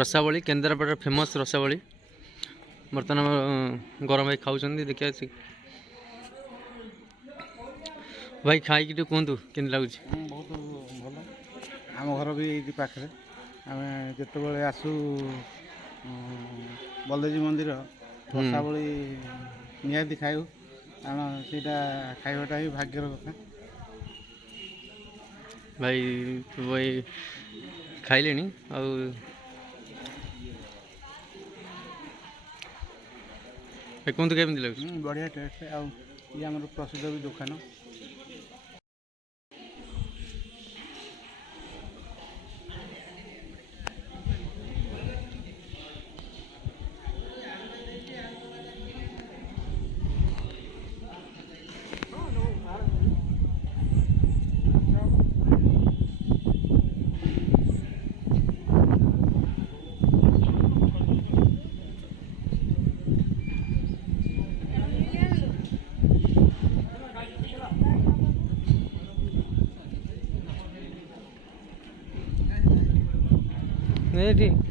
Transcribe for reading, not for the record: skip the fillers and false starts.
रसावली Kendrapara famous रसावली बर्तमान गरम भाई खाऊँ देखिए भाई खाई कहतु के लगुच बहुत भल आम घर भी ये पाखे आम जिते आसू बलदेवी मंदिर रसावली निहाती खाऊ कारण से खाइबाटा ही भाग्यर कथा भाई भाई खाइले कहतु केमती लगे बढ़िया टेस्ट आउ ये आम प्रसिद्ध भी दुकान नहीं ठीक